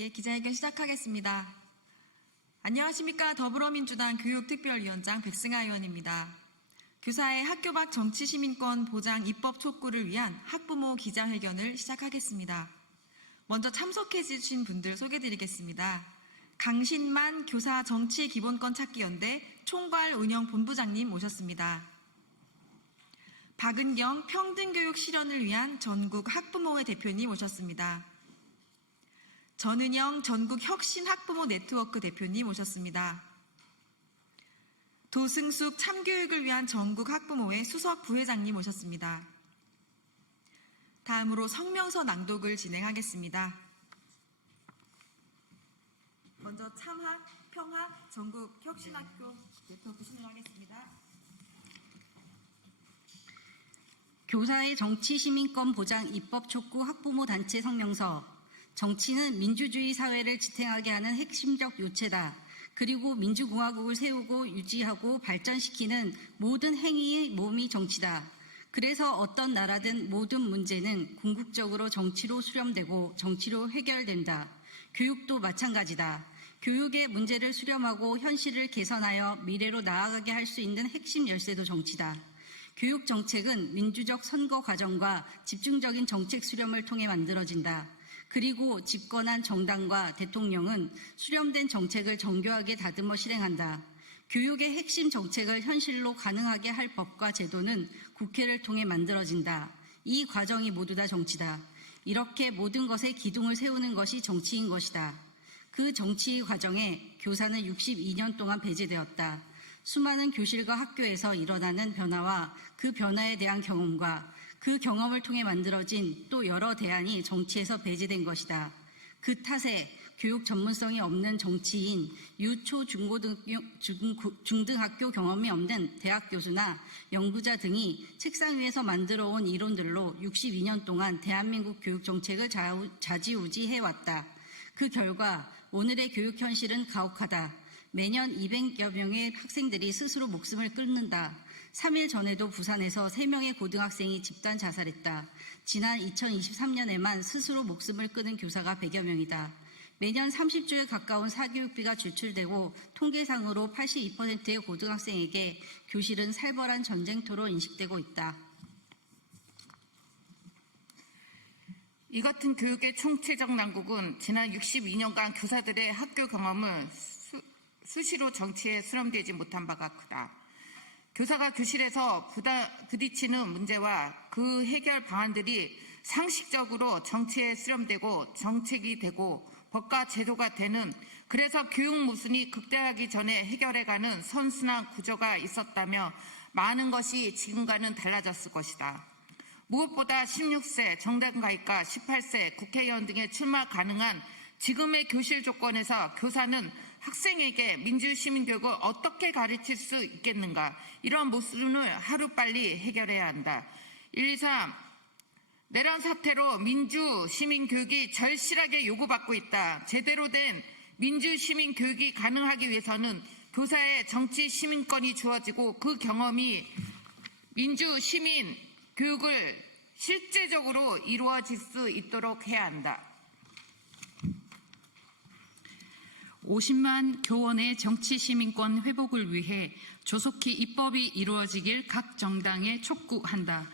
예, 기자회견 시작하겠습니다. 안녕하십니까. 더불어민주당 교육특별위원장 백승하 의원입니다. 교사의 학교 밖 정치시민권 보장 입법 촉구를 위한 학부모 기자회견을 시작하겠습니다. 먼저 참석해 주신 분들 소개드리겠습니다. 강신만 교사 정치기본권 찾기연대 총괄 운영본부장님 모셨습니다. 박은경 평등교육 실현을 위한 전국 학부모회 대표님 모셨습니다. 전은영 전국 혁신학부모 네트워크 대표님 모셨습니다. 도승숙 참교육을 위한 전국 학부모회 수석 부회장님 모셨습니다. 다음으로 성명서 낭독을 진행하겠습니다. 먼저 참학, 평학, 전국 혁신학교 네트워크 신청하겠습니다. 교사의 정치시민권 보장 입법 촉구 학부모 단체 성명서. 정치는 민주주의 사회를 지탱하게 하는 핵심적 요체다. 그리고 민주공화국을 세우고 유지하고 발전시키는 모든 행위의 몸이 정치다. 그래서 어떤 나라든 모든 문제는 궁극적으로 정치로 수렴되고 정치로 해결된다. 교육도 마찬가지다. 교육의 문제를 수렴하고 현실을 개선하여 미래로 나아가게 할 수 있는 핵심 열쇠도 정치다. 교육 정책은 민주적 선거 과정과 집중적인 정책 수렴을 통해 만들어진다. 그리고 집권한 정당과 대통령은 수렴된 정책을 정교하게 다듬어 실행한다. 교육의 핵심 정책을 현실로 가능하게 할 법과 제도는 국회를 통해 만들어진다. 이 과정이 모두 다 정치다. 이렇게 모든 것에 기둥을 세우는 것이 정치인 것이다. 그 정치 과정에 교사는 62년 동안 배제되었다. 수많은 교실과 학교에서 일어나는 변화와 그 변화에 대한 경험과 그 경험을 통해 만들어진 또 여러 대안이 정치에서 배제된 것이다. 그 탓에 교육 전문성이 없는 정치인, 유초, 중등학교 경험이 없는 대학 교수나 연구자 등이 책상 위에서 만들어온 이론들로 62년 동안 대한민국 교육 정책을 좌지우지해왔다. 그 결과 오늘의 교육 현실은 가혹하다. 매년 200여 명의 학생들이 스스로 목숨을 끊는다. 3일 전에도 부산에서 3명의 고등학생이 집단 자살했다. 지난 2023년에만 스스로 목숨을 끊은 교사가 100여 명이다. 매년 30조에 가까운 사교육비가 지출되고 통계상으로 82%의 고등학생에게 교실은 살벌한 전쟁터로 인식되고 있다. 이 같은 교육의 총체적 난국은 지난 62년간 교사들의 학교 경험을 수시로 정치에 수렴되지 못한 바가 크다. 교사가 교실에서 부딪히는 문제와 그 해결 방안들이 상식적으로 정치에 수렴되고 정책이 되고 법과 제도가 되는, 그래서 교육 모순이 극대화하기 전에 해결해가는 선순환 구조가 있었다며 많은 것이 지금과는 달라졌을 것이다. 무엇보다 16세 정당 가입과 18세 국회의원 등의 출마 가능한 지금의 교실 조건에서 교사는 학생에게 민주시민교육을 어떻게 가르칠 수 있겠는가? 이러한 모순을 하루빨리 해결해야 한다. 1, 2, 3. 내란 사태로 민주시민교육이 절실하게 요구받고 있다. 제대로 된 민주시민교육이 가능하기 위해서는 교사의 정치시민권이 주어지고 그 경험이 민주시민교육을 실제적으로 이루어질 수 있도록 해야 한다. 50만 교원의 정치시민권 회복을 위해 조속히 입법이 이루어지길 각 정당에 촉구한다.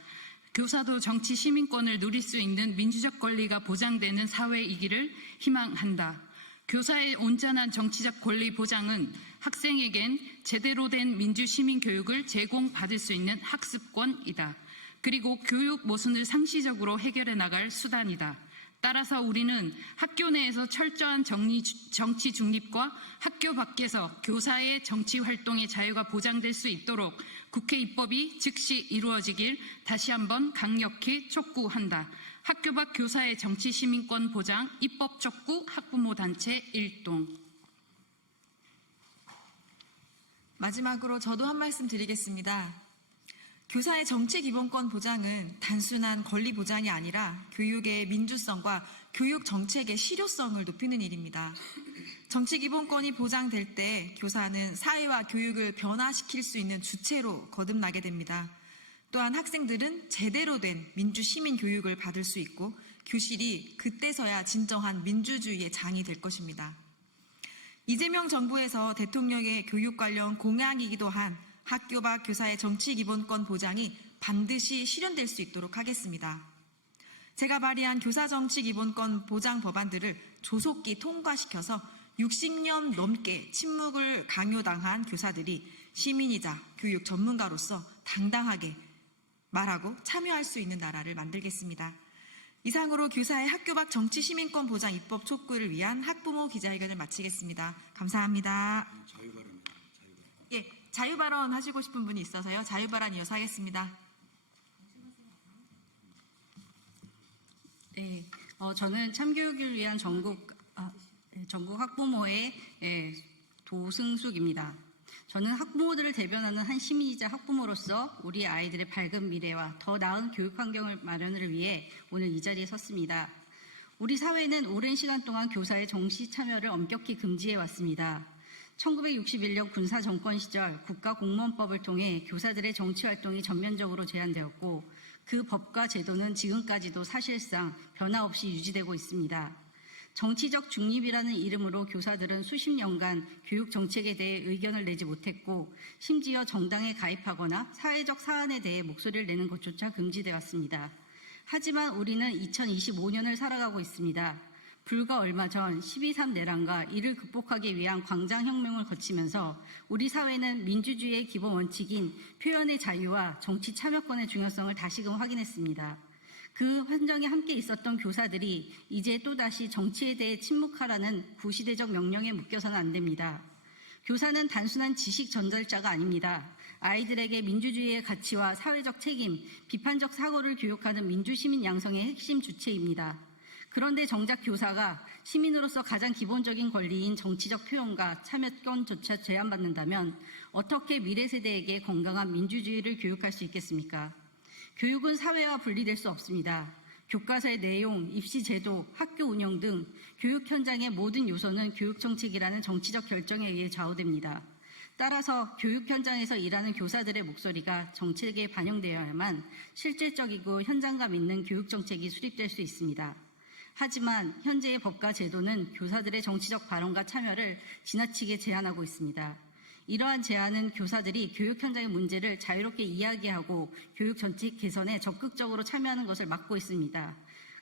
교사도 정치시민권을 누릴 수 있는 민주적 권리가 보장되는 사회이기를 희망한다. 교사의 온전한 정치적 권리 보장은 학생에겐 제대로 된 민주시민교육을 제공받을 수 있는 학습권이다. 그리고 교육 모순을 상시적으로 해결해 나갈 수단이다. 따라서 우리는 학교 내에서 철저한 정치 중립과 학교 밖에서 교사의 정치 활동의 자유가 보장될 수 있도록 국회 입법이 즉시 이루어지길 다시 한번 강력히 촉구한다. 학교 밖 교사의 정치 시민권 보장 입법 촉구 학부모 단체 일동. 마지막으로 저도 한 말씀 드리겠습니다. 교사의 정치 기본권 보장은 단순한 권리 보장이 아니라 교육의 민주성과 교육 정책의 실효성을 높이는 일입니다. 정치 기본권이 보장될 때 교사는 사회와 교육을 변화시킬 수 있는 주체로 거듭나게 됩니다. 또한 학생들은 제대로 된 민주 시민 교육을 받을 수 있고 교실이 그때서야 진정한 민주주의의 장이 될 것입니다. 이재명 정부에서 대통령의 교육 관련 공약이기도 한 학교 밖 교사의 정치 기본권 보장이 반드시 실현될 수 있도록 하겠습니다. 제가 발의한 교사 정치 기본권 보장 법안들을 조속히 통과시켜서 60년 넘게 침묵을 강요당한 교사들이 시민이자 교육 전문가로서 당당하게 말하고 참여할 수 있는 나라를 만들겠습니다. 이상으로 교사의 학교 밖 정치 시민권 보장 입법 촉구를 위한 학부모 기자회견을 마치겠습니다. 감사합니다. 예, 자유발언 하시고 싶은 분이 있어서요. 자유발언 이어서 하겠습니다. 네, 저는 참교육을 위한 전국 학부모의 도승숙입니다. 저는 학부모들을 대변하는 한 시민이자 학부모로서 우리 아이들의 밝은 미래와 더 나은 교육 환경을 마련을 위해 오늘 이 자리에 섰습니다. 우리 사회는 오랜 시간 동안 교사의 정시 참여를 엄격히 금지해 왔습니다. 1961년 군사 정권 시절 국가공무원법을 통해 교사들의 정치 활동이 전면적으로 제한되었고 그 법과 제도는 지금까지도 사실상 변화 없이 유지되고 있습니다. 정치적 중립이라는 이름으로 교사들은 수십 년간 교육 정책에 대해 의견을 내지 못했고 심지어 정당에 가입하거나 사회적 사안에 대해 목소리를 내는 것조차 금지되었습니다. 하지만 우리는 2025년을 살아가고 있습니다. 불과 얼마 전 12.3 내란과 이를 극복하기 위한 광장혁명을 거치면서 우리 사회는 민주주의의 기본 원칙인 표현의 자유와 정치 참여권의 중요성을 다시금 확인했습니다. 그 환경에 함께 있었던 교사들이 이제 또다시 정치에 대해 침묵하라는 구시대적 명령에 묶여서는 안 됩니다. 교사는 단순한 지식 전달자가 아닙니다. 아이들에게 민주주의의 가치와 사회적 책임, 비판적 사고를 교육하는 민주시민 양성의 핵심 주체입니다. 그런데 정작 교사가 시민으로서 가장 기본적인 권리인 정치적 표현과 참여권조차 제한받는다면 어떻게 미래 세대에게 건강한 민주주의를 교육할 수 있겠습니까? 교육은 사회와 분리될 수 없습니다. 교과서의 내용, 입시 제도, 학교 운영 등 교육 현장의 모든 요소는 교육 정책이라는 정치적 결정에 의해 좌우됩니다. 따라서 교육 현장에서 일하는 교사들의 목소리가 정책에 반영되어야만 실질적이고 현장감 있는 교육 정책이 수립될 수 있습니다. 하지만 현재의 법과 제도는 교사들의 정치적 발언과 참여를 지나치게 제한하고 있습니다. 이러한 제한은 교사들이 교육 현장의 문제를 자유롭게 이야기하고 교육 정책 개선에 적극적으로 참여하는 것을 막고 있습니다.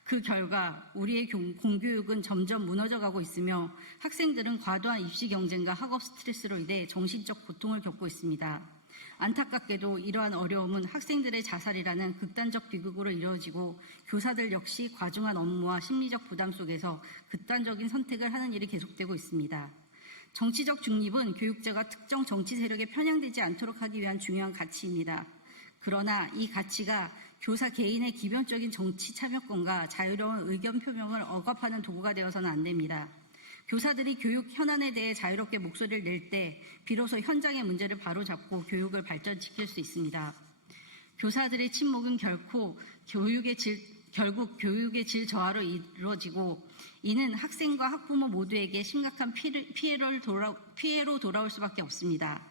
그 결과 우리의 공교육은 점점 무너져가고 있으며 학생들은 과도한 입시 경쟁과 학업 스트레스로 인해 정신적 고통을 겪고 있습니다. 안타깝게도 이러한 어려움은 학생들의 자살이라는 극단적 비극으로 이루어지고 교사들 역시 과중한 업무와 심리적 부담 속에서 극단적인 선택을 하는 일이 계속되고 있습니다. 정치적 중립은 교육자가 특정 정치 세력에 편향되지 않도록 하기 위한 중요한 가치입니다. 그러나 이 가치가 교사 개인의 기본적인 정치 참여권과 자유로운 의견 표명을 억압하는 도구가 되어서는 안 됩니다. 교사들이 교육 현안에 대해 자유롭게 목소리를 낼 때 비로소 현장의 문제를 바로잡고 교육을 발전시킬 수 있습니다. 교사들의 침묵은 결국 교육의 질 저하로 이루어지고 이는 학생과 학부모 모두에게 심각한 피해로 돌아올 수밖에 없습니다.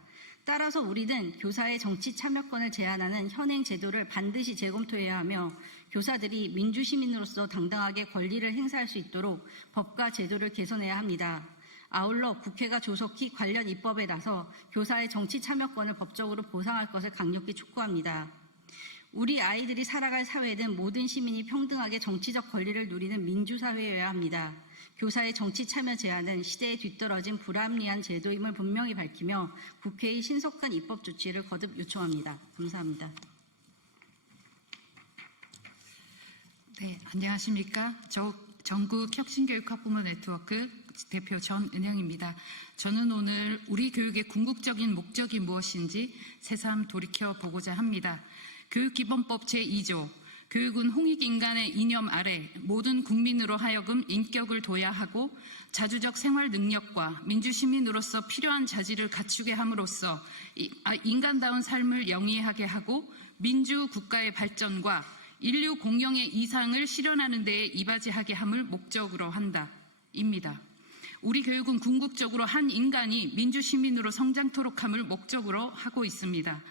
따라서 우리는 교사의 정치 참여권을 제한하는 현행 제도를 반드시 재검토해야 하며 교사들이 민주시민으로서 당당하게 권리를 행사할 수 있도록 법과 제도를 개선해야 합니다. 아울러 국회가 조속히 관련 입법에 나서 교사의 정치 참여권을 법적으로 보상할 것을 강력히 촉구합니다. 우리 아이들이 살아갈 사회는 모든 시민이 평등하게 정치적 권리를 누리는 민주사회여야 합니다. 교사의 정치 참여 제한은 시대에 뒤떨어진 불합리한 제도임을 분명히 밝히며 국회의 신속한 입법 조치를 거듭 요청합니다. 감사합니다. 네, 안녕하십니까. 전국 혁신교육학부모 네트워크 대표 전은영입니다. 저는 오늘 우리 교육의 궁극적인 목적이 무엇인지 새삼 돌이켜보고자 합니다. 교육기본법 제2조, 교육은 홍익인간의 이념 아래 모든 국민으로 하여금 인격을 둬야 하고 자주적 생활 능력과 민주시민으로서 필요한 자질을 갖추게 함으로써 인간다운 삶을 영위하게 하고 민주국가의 발전과 인류 공영의 이상을 실현하는 데에 이바지하게 함을 목적으로 한다입니다. 우리 교육은 궁극적으로 한 인간이 민주시민으로 성장토록 함을 목적으로 하고 있습니다.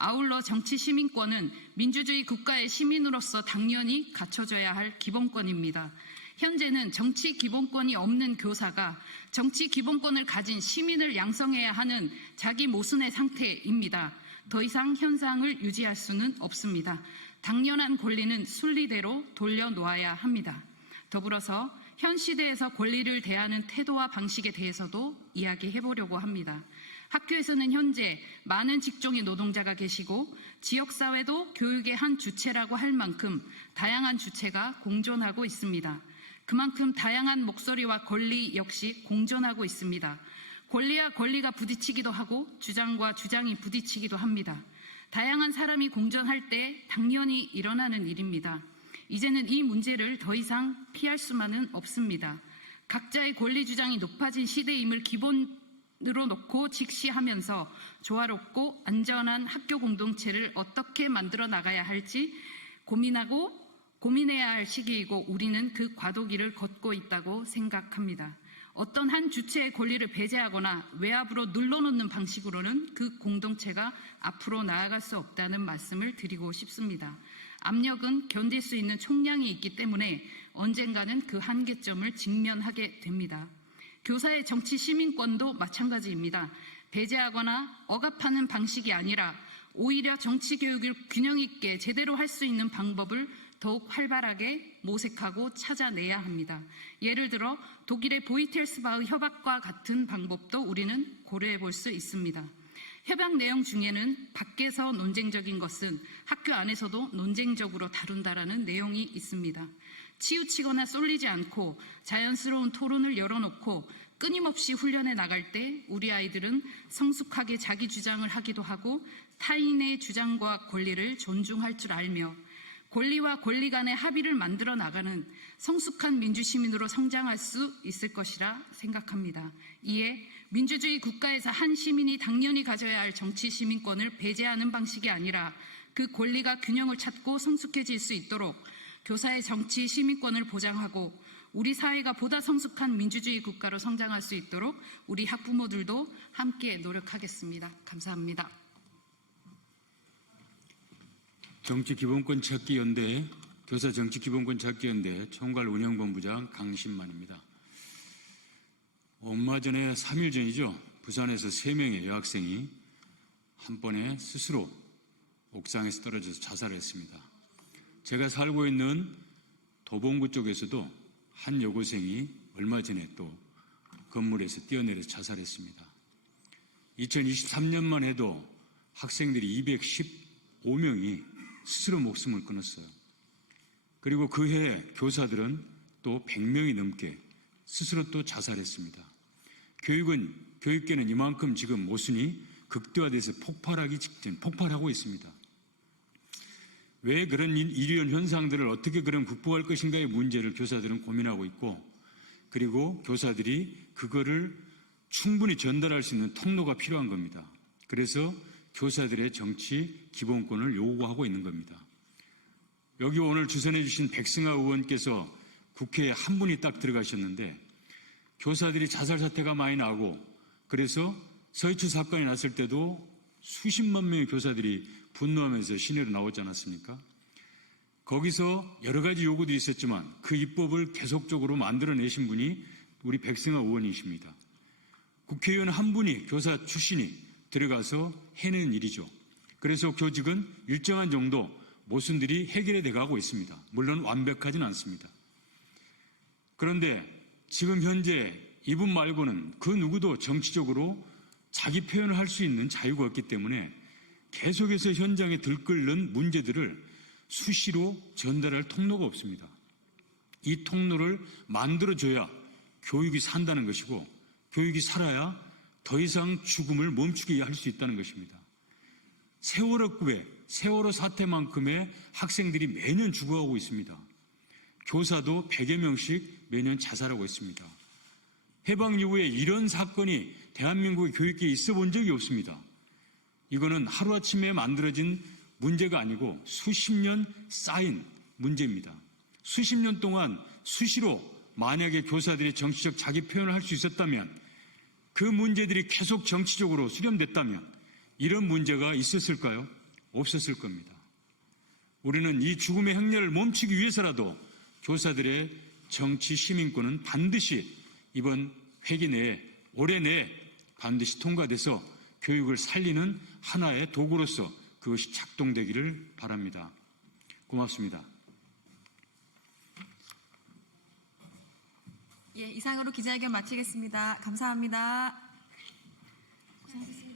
아울러 정치 시민권은 민주주의 국가의 시민으로서 당연히 갖춰져야 할 기본권입니다. 현재는 정치 기본권이 없는 교사가 정치 기본권을 가진 시민을 양성해야 하는 자기 모순의 상태입니다. 더 이상 현상을 유지할 수는 없습니다. 당연한 권리는 순리대로 돌려놓아야 합니다. 더불어서 현 시대에서 권리를 대하는 태도와 방식에 대해서도 이야기해 보려고 합니다. 학교에서는 현재 많은 직종의 노동자가 계시고 지역사회도 교육의 한 주체라고 할 만큼 다양한 주체가 공존하고 있습니다. 그만큼 다양한 목소리와 권리 역시 공존하고 있습니다. 권리와 권리가 부딪히기도 하고 주장과 주장이 부딪히기도 합니다. 다양한 사람이 공존할 때 당연히 일어나는 일입니다. 이제는 이 문제를 더 이상 피할 수만은 없습니다. 각자의 권리 주장이 높아진 시대임을 기본으로 놓고 직시하면서 조화롭고 안전한 학교 공동체를 어떻게 만들어 나가야 할지 고민해야 할 시기이고 우리는 그 과도기를 걷고 있다고 생각합니다. 어떤 한 주체의 권리를 배제하거나 외압으로 눌러놓는 방식으로는 그 공동체가 앞으로 나아갈 수 없다는 말씀을 드리고 싶습니다. 압력은 견딜 수 있는 총량이 있기 때문에 언젠가는 그 한계점을 직면하게 됩니다. 교사의 정치 시민권도 마찬가지입니다. 배제하거나 억압하는 방식이 아니라 오히려 정치 교육을 균형 있게 제대로 할 수 있는 방법을 더욱 활발하게 모색하고 찾아내야 합니다. 예를 들어 독일의 보이텔스바흐 협약과 같은 방법도 우리는 고려해 볼 수 있습니다. 협약 내용 중에는 밖에서 논쟁적인 것은 학교 안에서도 논쟁적으로 다룬다라는 내용이 있습니다. 치우치거나 쏠리지 않고 자연스러운 토론을 열어놓고 끊임없이 훈련해 나갈 때 우리 아이들은 성숙하게 자기 주장을 하기도 하고 타인의 주장과 권리를 존중할 줄 알며 권리와 권리 간의 합의를 만들어 나가는 성숙한 민주시민으로 성장할 수 있을 것이라 생각합니다. 이에 민주주의 국가에서 한 시민이 당연히 가져야 할 정치 시민권을 배제하는 방식이 아니라 그 권리가 균형을 찾고 성숙해질 수 있도록 교사의 정치 시민권을 보장하고 우리 사회가 보다 성숙한 민주주의 국가로 성장할 수 있도록 우리 학부모들도 함께 노력하겠습니다. 감사합니다. 정치기본권 찾기연대, 교사 정치기본권 찾기연대 총괄운영본부장 강신만입니다. 얼마 전에 3일 전이죠. 부산에서 3명의 여학생이 한 번에 스스로 옥상에서 떨어져서 자살했습니다. 제가 살고 있는 도봉구 쪽에서도 한 여고생이 얼마 전에 또 건물에서 뛰어내려서 자살했습니다. 2023년만 해도 학생들이 215명이 스스로 목숨을 끊었어요. 그리고 그해 교사들은 또 100명이 넘게 스스로 또 자살했습니다. 교육계는 이만큼 지금 모순이 극대화돼서 폭발하기 직전, 폭발하고 있습니다. 왜 그런 이런 현상들을 어떻게 그럼 극복할 것인가의 문제를 교사들은 고민하고 있고, 그리고 교사들이 그거를 충분히 전달할 수 있는 통로가 필요한 겁니다. 그래서 교사들의 정치 기본권을 요구하고 있는 겁니다. 여기 오늘 주선해 주신 백승하 의원께서 국회에 한 분이 딱 들어가셨는데 교사들이 자살 사태가 많이 나고 그래서 서희초 사건이 났을 때도 수십만 명의 교사들이 분노하면서 시내로 나오지 않았습니까? 거기서 여러 가지 요구들이 있었지만 그 입법을 계속적으로 만들어내신 분이 우리 백승하 의원이십니다. 국회의원 한 분이 교사 출신이 들어가서 해내는 일이죠. 그래서 교직은 일정한 정도 모순들이 해결이 돼가고 있습니다. 물론 완벽하지는 않습니다. 그런데 지금 현재 이분 말고는 그 누구도 정치적으로 자기 표현을 할 수 있는 자유가 없기 때문에 계속해서 현장에 들끓는 문제들을 수시로 전달할 통로가 없습니다. 이 통로를 만들어줘야 교육이 산다는 것이고 교육이 살아야 더 이상 죽음을 멈추게 할 수 있다는 것입니다. 세월호급의 세월호 사태만큼의 학생들이 매년 죽어가고 있습니다. 교사도 100여 명씩 매년 자살하고 있습니다. 해방 이후에 이런 사건이 대한민국의 교육계에 있어 본 적이 없습니다. 이거는 하루아침에 만들어진 문제가 아니고 수십 년 쌓인 문제입니다. 수십 년 동안 수시로 만약에 교사들이 정치적 자기 표현을 할 수 있었다면 그 문제들이 계속 정치적으로 수렴됐다면 이런 문제가 있었을까요? 없었을 겁니다. 우리는 이 죽음의 행렬을 멈추기 위해서라도 교사들의 정치 시민권은 반드시 이번 회기 내에, 올해 내에 반드시 통과돼서 교육을 살리는 하나의 도구로서 그것이 작동되기를 바랍니다. 고맙습니다. 예, 이상으로 기자회견 마치겠습니다. 감사합니다. 고생하셨습니다.